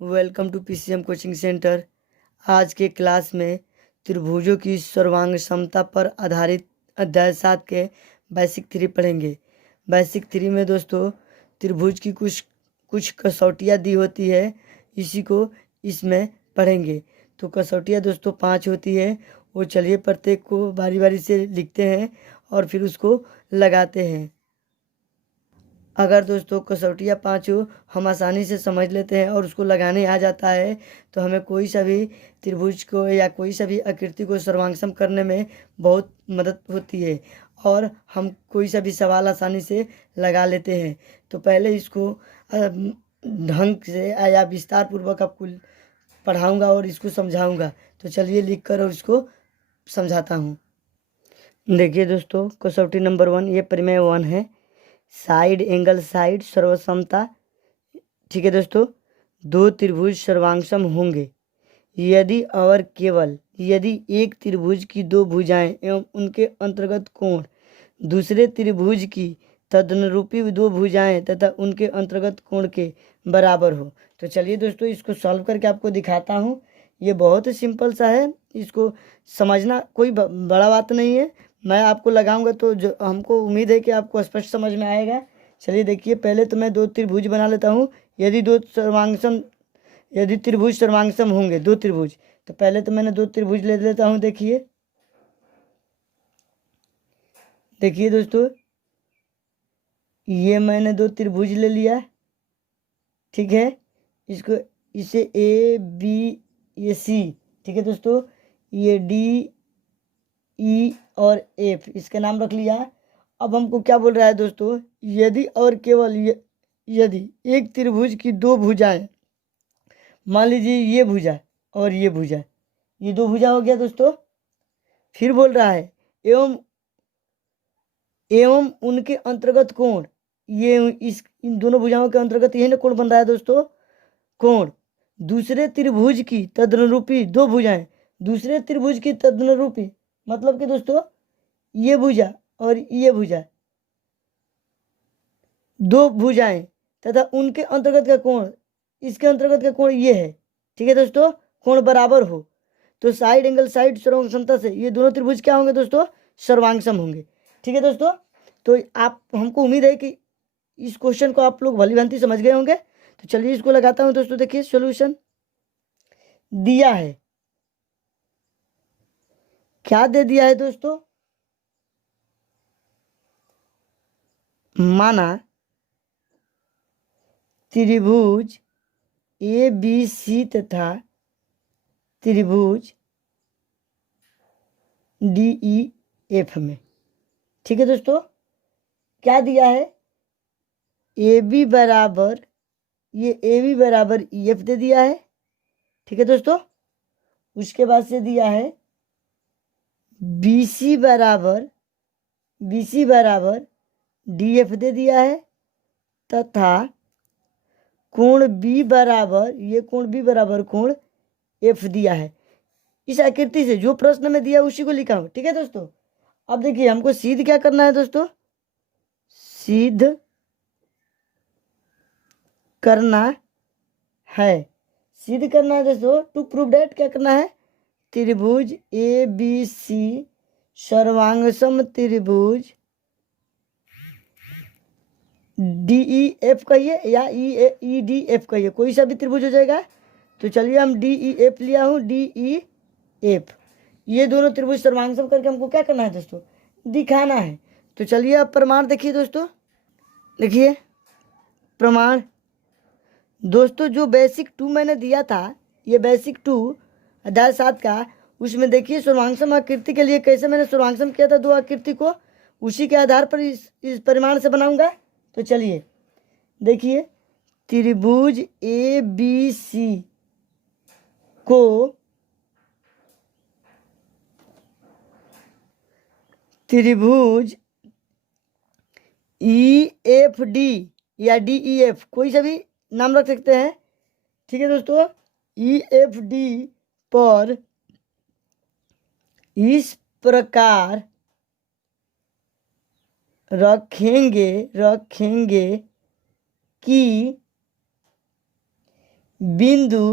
Welcome to PCM coaching centre. आज के class में त्रिभुजों की सर्वांग समता पर आधारित अध्याय 7 के बेसिक थ्री पढ़ेंगे। बेसिक थ्री में दोस्तों त्रिभुज की कुछ कुछ कसौटियाँ दी होती है, इसी को इसमें पढ़ेंगे। तो कसौटियाँ दोस्तों 5 होती है। वो चलिए प्रत्येक को बारी बारी से लिखते हैं और फिर उसको लगाते हैं। अगर दोस्तों कसौटियाँ 5 हम आसानी से समझ लेते हैं और उसको लगाने आ जाता है तो हमें कोई सा भी त्रिभुज को या कोई सा भी आकृति को सर्वांगसम करने में बहुत मदद होती है और हम कोई सा भी सवाल आसानी से लगा लेते हैं। तो पहले इसको ढंग से या विस्तार पूर्वक आपको पढ़ाऊँगा और इसको समझाऊँगा। तो चलिए लिख कर और इसको समझाता हूँ। देखिए दोस्तों, कसौटी नंबर 1 ये प्रमेय 1 है, साइड एंगल साइड सर्वसमता। ठीक है दोस्तों, दो त्रिभुज सर्वांगसम होंगे यदि और केवल यदि एक त्रिभुज की दो भुजाएं एवं उनके अंतर्गत कोण दूसरे त्रिभुज की तदनुरूपी दो भुजाएं तथा उनके अंतर्गत कोण के बराबर हो। तो चलिए दोस्तों इसको सॉल्व करके आपको दिखाता हूँ। ये बहुत ही सिंपल सा है, इसको समझना कोई बड़ा बात नहीं है। मैं आपको लगाऊंगा तो जो हमको उम्मीद है कि आपको स्पष्ट समझ में आएगा। चलिए देखिए, पहले तो मैं दो त्रिभुज बना लेता हूँ। यदि त्रिभुज सर्वांगसम होंगे, दो त्रिभुज, तो पहले तो मैंने दो त्रिभुज ले लेता हूँ। देखिए दोस्तों, ये मैंने दो त्रिभुज ले लिया। ठीक है, इसको इसे ए बी ये सी। ठीक है दोस्तों, ये डी ई और एफ, इसका नाम रख लिया। अब हमको क्या बोल रहा है दोस्तों, यदि और केवल यदि एक त्रिभुज की दो भुजाएं, मान लीजिए ये भुजा और ये भुजा, ये दो भुजा हो गया दोस्तों। फिर बोल रहा है एवं एवं उनके अंतर्गत कोण, ये इन दोनों भुजाओं के अंतर्गत यही ना कोण बन रहा है दोस्तों, कोण दूसरे त्रिभुज की तदनुरूपी दो भुजाएं, दूसरे त्रिभुज की तदनुरूपी मतलब कि दोस्तों ये भुजा और ये भुजा, दो भुजाएं तथा उनके अंतर्गत का कोण, इसके अंतर्गत का कोण ये है। ठीक है दोस्तों, कोण बराबर हो तो साइड एंगल साइड सर्वांग समता से ये दोनों त्रिभुज क्या होंगे दोस्तों, सर्वांगसम होंगे। ठीक है दोस्तों, तो आप हमको उम्मीद है कि इस क्वेश्चन को आप लोग भली भांति समझ गए होंगे। तो चलिए इसको लगाता हूं दोस्तों। देखिए सॉल्यूशन दिया है, क्या दे दिया है दोस्तों, माना त्रिभुज ए बी सी तथा त्रिभुज डी ई एफ में। ठीक है दोस्तों, क्या दिया है, ए बी बराबर ई एफ दे दिया है। ठीक है दोस्तों, उसके बाद से दिया है बी सी बराबर डी एफ दे दिया है तथा कोण बी बराबर कोण एफ दिया है। इस आकृति से जो प्रश्न में दिया उसी को लिखा हूं। ठीक है दोस्तों, अब देखिए हमको सिद्ध क्या करना है दोस्तों, सिद्ध करना है दोस्तों। टू प्रूव डेट क्या करना है, त्रिभुज ए बी सी सर्वांगसम त्रिभुज डी ई एफ कहिए या ई डी एफ कहिए, कोई सा भी त्रिभुज हो जाएगा। तो चलिए हम डी ई एफ लिया हूँ, डी ई एफ, ये दोनों त्रिभुज सर्वांगसम करके हमको क्या करना है दोस्तों, दिखाना है। तो चलिए अब प्रमाण देखिए दोस्तों। देखिए प्रमाण दोस्तों, जो बेसिक 2 मैंने दिया था, ये बेसिक 2 अध्याय 7 का, उसमें देखिए सर्वांगसम आकृति के लिए कैसे मैंने सर्वांगसम किया था दो आकृति को, उसी के आधार पर इस परिमाण से बनाऊंगा। तो चलिए देखिए, त्रिभुज ए बी सी को त्रिभुज ई एफ डी या डी ई एफ, कोई सा भी नाम रख सकते हैं। ठीक है दोस्तों, ई एफ डी पर इस प्रकार रखेंगे कि बिंदु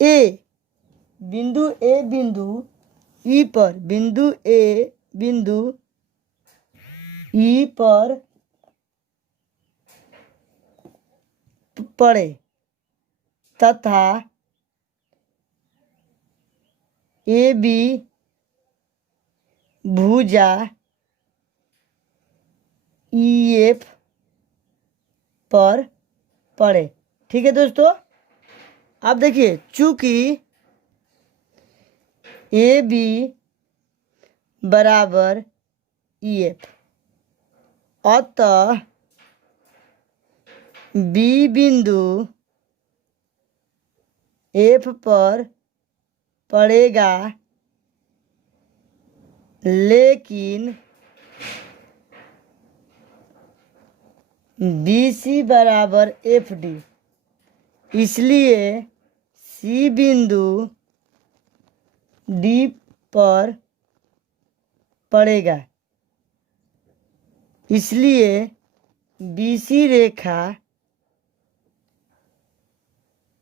ए बिंदु ई पर बिंदु ई पर पड़े तथा ए बी भुजा ई एफ पर पड़े। ठीक है दोस्तों, आप देखिए चूंकि ए बी बराबर ई एफ, अतः बी बिंदु एफ पर पड़ेगा, लेकिन बी सी बराबर एफ डी, इसलिए सी बिंदु डी पर पड़ेगा। इसलिए बी सी रेखा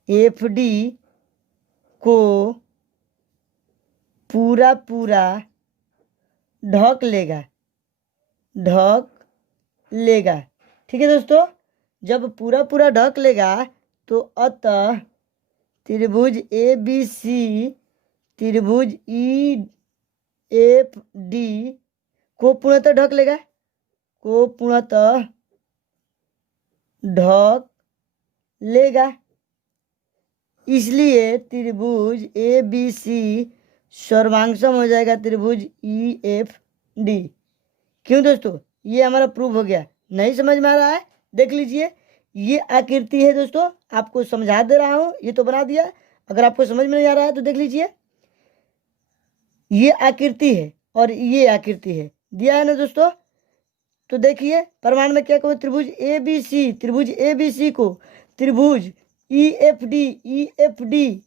एफ डी को पूरा ढक लेगा। ठीक है दोस्तों, जब पूरा ढक लेगा तो अतः त्रिभुज ए बी सी त्रिभुज ई एफ डी को पूर्णतः ढक लेगा। इसलिए त्रिभुज ए बी सी सर्वांगसम हो जाएगा त्रिभुज ई एफ डी। क्यों दोस्तों, ये हमारा प्रूव हो गया। नहीं समझ में आ रहा है, देख लीजिए, ये आकृति है दोस्तों, आपको समझा दे रहा हूँ, ये तो बना दिया। अगर आपको समझ में नहीं आ रहा है तो देख लीजिए, ये आकृति है और ये आकृति है, दिया है ना दोस्तों। तो देखिए प्रमाण में क्या कहो, त्रिभुज ए बी सी को त्रिभुज ई एफ डी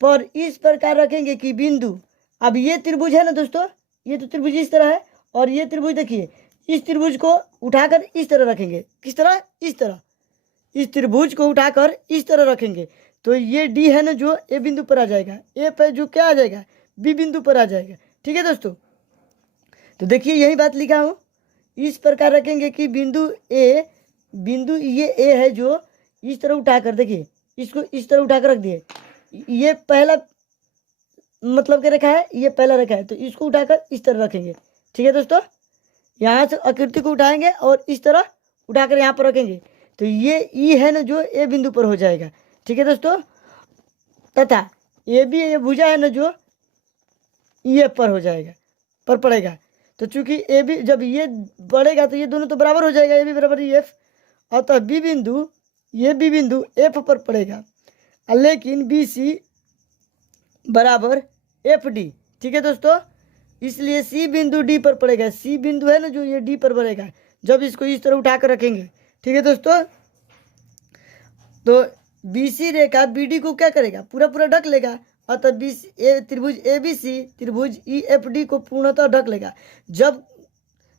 पर इस प्रकार रखेंगे कि बिंदु, अब ये त्रिभुज है ना दोस्तों, ये तो त्रिभुज इस तरह है, और ये त्रिभुज देखिए, इस त्रिभुज को उठाकर इस तरह रखेंगे। किस तरह? इस तरह। इस त्रिभुज को उठाकर इस तरह रखेंगे तो ये डी है ना जो ए बिंदु पर आ जाएगा, ए पर जो क्या आ जाएगा, बी बिंदु पर आ जाएगा। ठीक है दोस्तों, तो देखिए यही बात लिखा हूँ, इस प्रकार रखेंगे कि बिंदु ये ए है जो इस तरह उठाकर, देखिए इसको इस तरह उठाकर रख दिए, ये पहला मतलब क्या रखा है, ये पहला रखा है, तो इसको उठाकर इस तरह रखेंगे। ठीक है दोस्तों, यहाँ से आकृति को उठाएंगे और इस तरह उठाकर यहाँ पर रखेंगे तो ये ई है ना जो ए बिंदु पर हो जाएगा। ठीक है दोस्तों, तथा ए बी ये भुजा है ना जो ई एफ पर हो जाएगा, पर पड़ेगा। तो चूंकि ए बी जब ये बढ़ेगा तो ये दोनों तो बराबर हो जाएगा, ए बी बराबर ई एफ, अतः बी बिंदु एफ पर पड़ेगा, लेकिन बी सी बराबर एफ डी। ठीक है दोस्तों, इसलिए सी बिंदु डी पर पड़ेगा, सी बिंदु है ना जो ये डी पर पड़ेगा जब इसको इस तरह उठा कर रखेंगे। ठीक है दोस्तों, तो बी सी रेखा बी डी को क्या करेगा, पूरा ढक लेगा, अतः त्रिभुज ए बी सी त्रिभुज ई एफ डी को पूर्णतः ढक लेगा। जब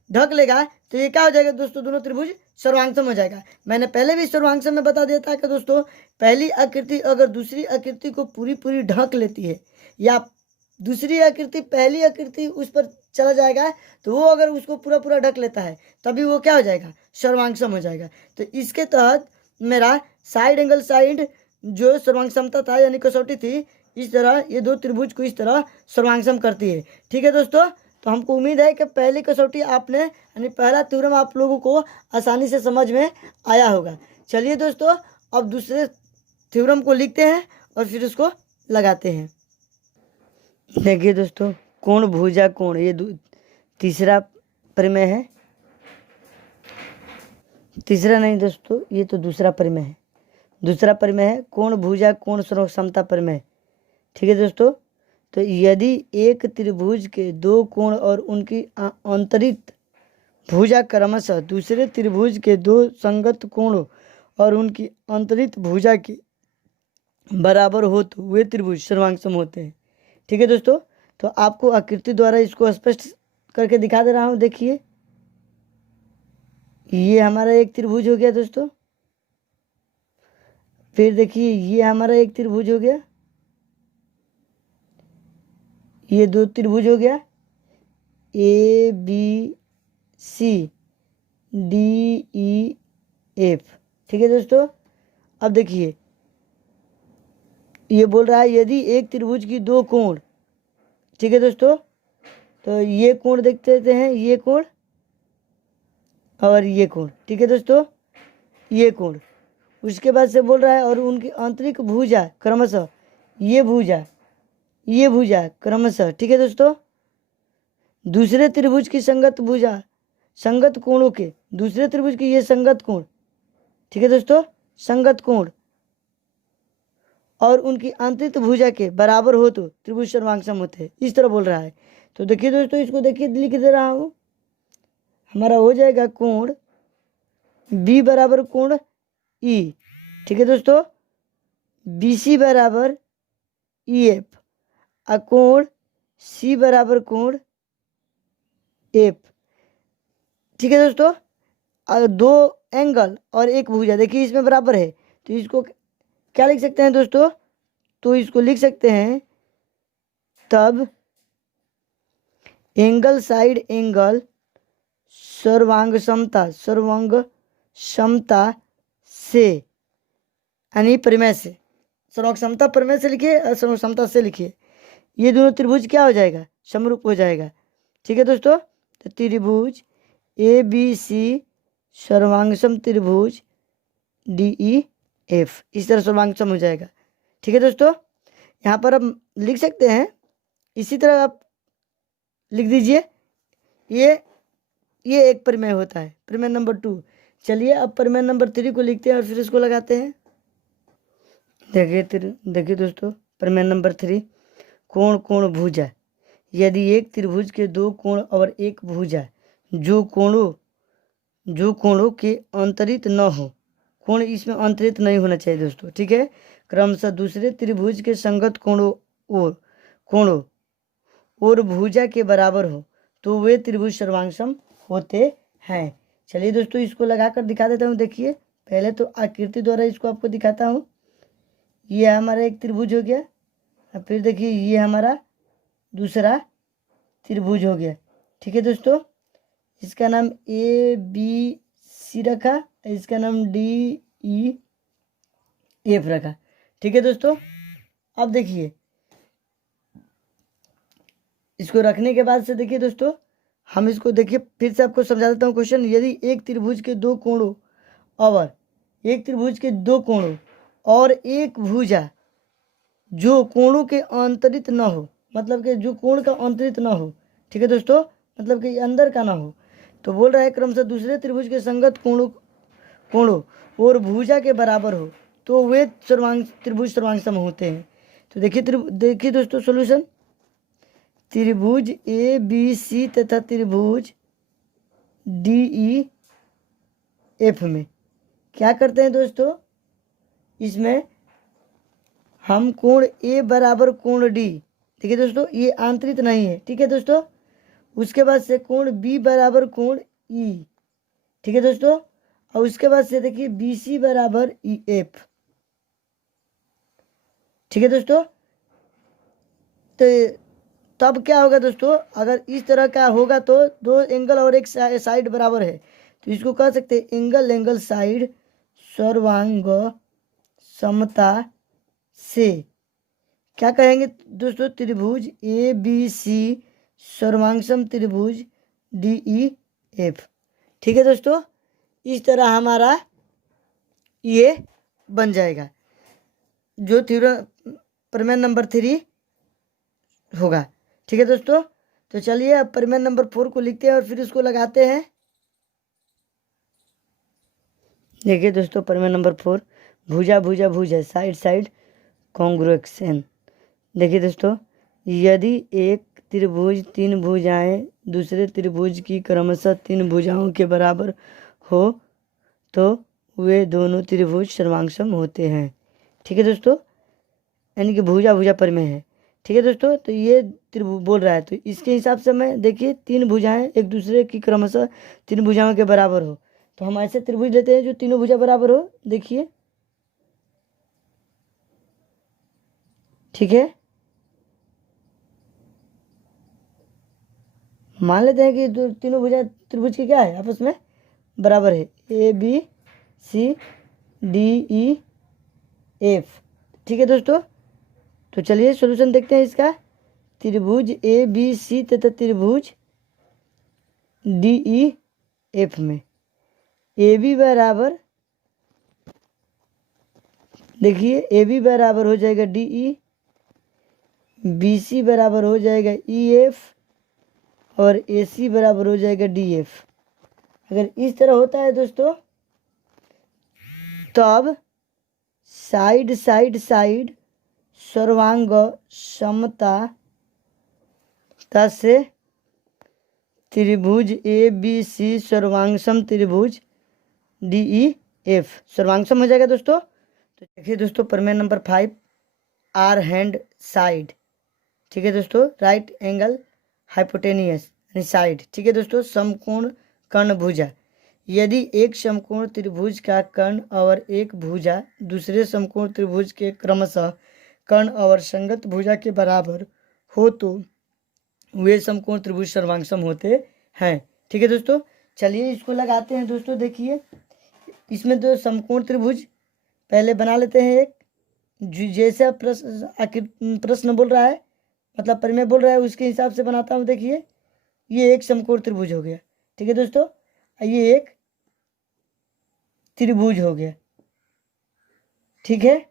ढक लेगा तो ये क्या हो जाएगा दोस्तों, दोनों त्रिभुज सर्वांगसम हो जाएगा। मैंने पहले भी सर्वांगसम में बता दिया था कि दोस्तों पहली आकृति अगर दूसरी आकृति को पूरी ढक लेती है, या दूसरी आकृति पहली आकृति उस पर चला जाएगा तो वो अगर उसको पूरा ढक लेता है तभी वो क्या हो जाएगा, सर्वांगसम हो जाएगा। तो इसके तहत मेरा साइड एंगल साइड जो सर्वांगसमता था यानी कसौटी थी, इस तरह ये दो त्रिभुज को इस तरह सर्वांगसम करती है। ठीक है दोस्तों, तो हमको उम्मीद है कि पहली कसौटी आपने यानी पहला थ्योरम आप लोगों को आसानी से समझ में आया होगा। चलिए दोस्तों, अब दूसरे थ्योरम को लिखते हैं और फिर उसको लगाते हैं। देखिए दोस्तों, कोण भुजा कोण, ये तीसरा प्रमेय है, तीसरा नहीं दोस्तों, ये तो दूसरा प्रमेय है। दूसरा प्रमेय है कोण भुजा कोण समता प्रमेय। ठीक है दोस्तों, तो यदि एक त्रिभुज के दो कोण और उनकी अंतरित भुजा क्रमशः दूसरे त्रिभुज के दो संगत कोणों और उनकी अंतरित भुजा के बराबर हो तो वे त्रिभुज सर्वांगसम होते हैं। ठीक है दोस्तों, तो आपको आकृति द्वारा इसको स्पष्ट करके दिखा दे रहा हूँ। देखिए ये हमारा एक त्रिभुज हो गया दोस्तों, फिर देखिए ये हमारा एक त्रिभुज हो गया, ये दो त्रिभुज हो गया, A B C D E F. ठीक है दोस्तों, अब देखिए ये बोल रहा है यदि एक त्रिभुज की दो कोण, ठीक है दोस्तों, तो ये कोण देख लेते हैं, ये कोण और ये कोण, ठीक है दोस्तों, ये कोण। उसके बाद से बोल रहा है और उनकी आंतरिक भुजा क्रमशः, ये भुजा क्रमशः, ठीक है दोस्तों, दूसरे त्रिभुज की संगत भुजा, संगत कोणों के, दूसरे त्रिभुज की ये संगत कोण, ठीक है दोस्तों, संगत कोण और उनकी आंतरिक भुजा के बराबर हो तो त्रिभुज सर्वांगसम होते हैं, इस तरह बोल रहा है। तो देखिए दोस्तों, इसको देखिए लिख दे रहा हूँ, हमारा हो जाएगा कोण बी बराबर कोण ई, ठीक है दोस्तों, बी सी बराबर ई एफ, और कोण सी बराबर कोण एफ, ठीक है दोस्तों। और दो एंगल और एक भुजा देखिए इसमें बराबर है, तो इसको क्या लिख सकते हैं दोस्तों, तो इसको लिख सकते हैं तब एंगल साइड एंगल सर्वांग समता से, यानी प्रमेय से, सर्वांग समता प्रमेय से लिखिए और सर्वांग समता से लिखिए, ये दोनों त्रिभुज क्या हो जाएगा, समरूप हो जाएगा। ठीक है दोस्तों, तो त्रिभुज ए बी सी सर्वांगसम त्रिभुज डी ई एफ, इस तरह सर्वांगसम हो जाएगा। ठीक है दोस्तों, यहाँ पर आप लिख सकते हैं, इसी तरह आप लिख दीजिए, ये एक प्रमेय होता है, प्रमेय नंबर 2। चलिए अब प्रमेय नंबर 3 को लिखते हैं और फिर इसको लगाते हैं। देखिए दोस्तों, प्रमेय नंबर 3, कोण कोण भुजा, यदि एक त्रिभुज के दो कोण और एक भुजा जो कोणों के अंतरित न हो, कोण इसमें अंतरित नहीं होना चाहिए दोस्तों, ठीक है, क्रमशः दूसरे त्रिभुज के संगत कोणों और भुजा के बराबर हो तो वे त्रिभुज सर्वांगसम होते हैं। चलिए दोस्तों, इसको लगाकर दिखा देता हूँ। देखिए पहले तो आकृति द्वारा इसको आपको दिखाता हूँ। ये हमारा एक त्रिभुज हो गया, और फिर देखिए ये हमारा दूसरा त्रिभुज हो गया। ठीक है दोस्तों, इसका नाम ए बी सी रखा, इसका नाम डी ई एफ रखा। ठीक है दोस्तों, अब देखिए इसको रखने के बाद से देखिए दोस्तों, हम इसको देखिए फिर से आपको समझा देता हूँ क्वेश्चन। यदि एक त्रिभुज के दो कोणों और एक भुजा जो कोणों के अंतरित न हो, मतलब कि जो कोण का अंतरित न हो, ठीक है दोस्तों, मतलब कि अंदर का ना हो, तो बोल रहा है क्रमशः दूसरे त्रिभुज के संगत कोणों और भुजा के बराबर हो तो वे त्रिभुज सर्वांगसम होते हैं। तो देखिए दोस्तों सॉल्यूशन, त्रिभुज ए बी सी तथा त्रिभुज डी ई एफ में क्या करते हैं दोस्तों, इसमें हम कोण ए बराबर कोण डी, देखिए दोस्तों ये आंतरित नहीं है, ठीक है दोस्तों, उसके बाद से कोण बी बराबर कोण ई, ठीक है दोस्तों, और उसके बाद से देखिए बी सी बराबर ई एफ। ठीक है दोस्तों, तो तब क्या होगा दोस्तों, अगर इस तरह का होगा तो दो एंगल और एक साइड बराबर है, तो इसको कह सकते हैं एंगल साइड सर्वांग समता से क्या कहेंगे दोस्तों, त्रिभुज ए बी सी सर्वांगसम त्रिभुज डी ई एफ। ठीक है दोस्तों, इस तरह हमारा ये बन जाएगा जो थ्योरम प्रमेय नंबर 3 होगा। ठीक है दोस्तों, तो चलिए अब प्रमेय नंबर 4 को लिखते हैं और फिर इसको लगाते हैं। देखिए दोस्तों, प्रमेय नंबर 4, भुजा साइड कॉन्ग्रुएशन। देखिए दोस्तों, यदि एक त्रिभुज 3 भुजाएं दूसरे त्रिभुज की क्रमशः 3 भुजाओं के बराबर हो तो वे दोनों त्रिभुज सर्वांगसम होते हैं। ठीक है दोस्तों, यानी कि भुजा प्रमेय है। ठीक है दोस्तों, तो ये त्रिभुज बोल रहा है, तो इसके हिसाब से मैं देखिए 3 भुजाएं एक दूसरे की क्रमशः 3 भुजाओं के बराबर हो, तो हम ऐसे त्रिभुज लेते हैं जो तीनों भुजा बराबर हो। देखिए ठीक है, मान लेते हैं कि तीनों भुजा त्रिभुज की क्या है, आपस में बराबर है, A B C D E F. ठीक है दोस्तों, तो चलिए सॉल्यूशन देखते हैं इसका। त्रिभुज ए बी सी तथा त्रिभुज डी ई एफ में ए बी बराबर, देखिए ए बी बराबर हो जाएगा डी ई, बी सी बराबर हो जाएगा ई एफ, और ए सी बराबर हो जाएगा डी एफ। अगर इस तरह होता है दोस्तों, तो अब साइड साइड साइड सर्वांग समता से त्रिभुज ए बी सी सर्वांगसम त्रिभुज डी ई एफ सर्वांगसम हो जाएगा दोस्तों। तो देखिए दोस्तों, प्रमेय नंबर 5, आर हैंड साइड। ठीक है दोस्तों, राइट एंगल हाइपोटेनियस यानी साइड। ठीक है दोस्तों, समकोण कर्ण भुजा। यदि एक समकोण त्रिभुज का कर्ण और एक भुजा दूसरे समकोण त्रिभुज के क्रमशः कर्ण और संगत भुजा के बराबर हो तो वे समकोण त्रिभुज सर्वांगसम होते हैं। ठीक है दोस्तों, चलिए इसको लगाते हैं दोस्तों। देखिए इसमें तो समकोण त्रिभुज पहले बना लेते हैं एक, जैसा प्रश्न बोल रहा है, मतलब प्रमेय बोल रहा है, उसके हिसाब से बनाता हूँ। देखिए ये एक समकोण त्रिभुज हो गया। ठीक है दोस्तों, ये एक त्रिभुज हो गया। ठीक है,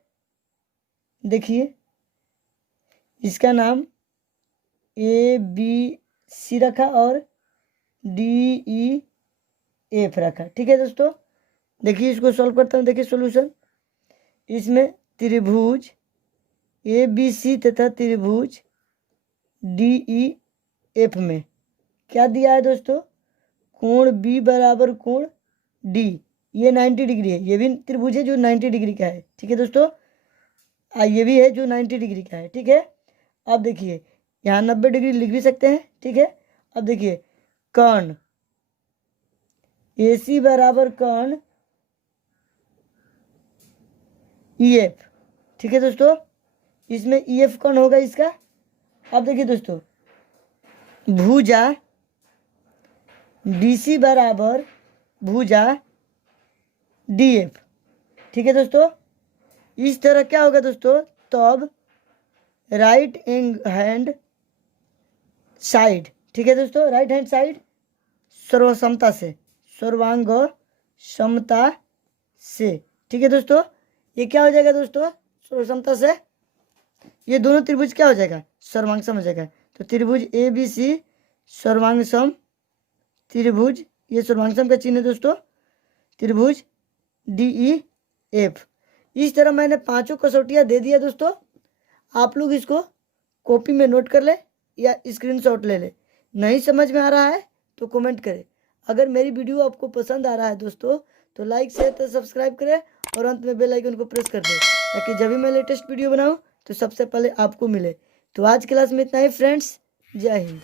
देखिए इसका नाम ए बी सी रखा और डी ई एफ रखा। ठीक है दोस्तों, देखिए इसको सॉल्व करता हूँ। देखिए सॉल्यूशन, इसमें त्रिभुज ए बी सी तथा त्रिभुज डी ई एफ में क्या दिया है दोस्तों, कोण बी बराबर कोण डी, ये 90 डिग्री है। ये भी त्रिभुज है जो 90 डिग्री का है। ठीक है दोस्तों, ये भी है जो 90 डिग्री का है। ठीक है, अब देखिए यहाँ 90 डिग्री लिख भी सकते हैं। ठीक है, अब देखिए कर्ण ए सी बराबर कर्ण ई एफ। ठीक है दोस्तों, इसमें ई एफ कर्ण होगा इसका। अब देखिए दोस्तों, भुजा डी सी बराबर भुजा डी एफ। ठीक है दोस्तों, इस तरह क्या होगा दोस्तों, तो अब राइट हैंड साइड। ठीक है दोस्तों, राइट हैंड साइड सर्वसमता से, सर्वांग समता से। ठीक है दोस्तों, ये क्या हो जाएगा दोस्तों, सर्वसमता से ये दोनों त्रिभुज क्या हो जाएगा, सर्वांगसम हो जाएगा। तो त्रिभुज ए बी सी सर्वांगसम त्रिभुज, ये सर्वांगसम का चिन्ह है दोस्तों, त्रिभुज डी ई एफ। इस तरह मैंने पांचों कसौटियाँ दे दिया दोस्तों। आप लोग इसको कॉपी में नोट कर ले या स्क्रीनशॉट ले ले। नहीं समझ में आ रहा है तो कमेंट करें। अगर मेरी वीडियो आपको पसंद आ रहा है दोस्तों, तो लाइक शेयर तो सब्सक्राइब करें और अंत में बेल आइकन को प्रेस कर दें, ताकि जब भी मैं लेटेस्ट वीडियो बनाऊं तो सबसे पहले आपको मिले। तो आज क्लास में इतना ही फ्रेंड्स, जय हिंद।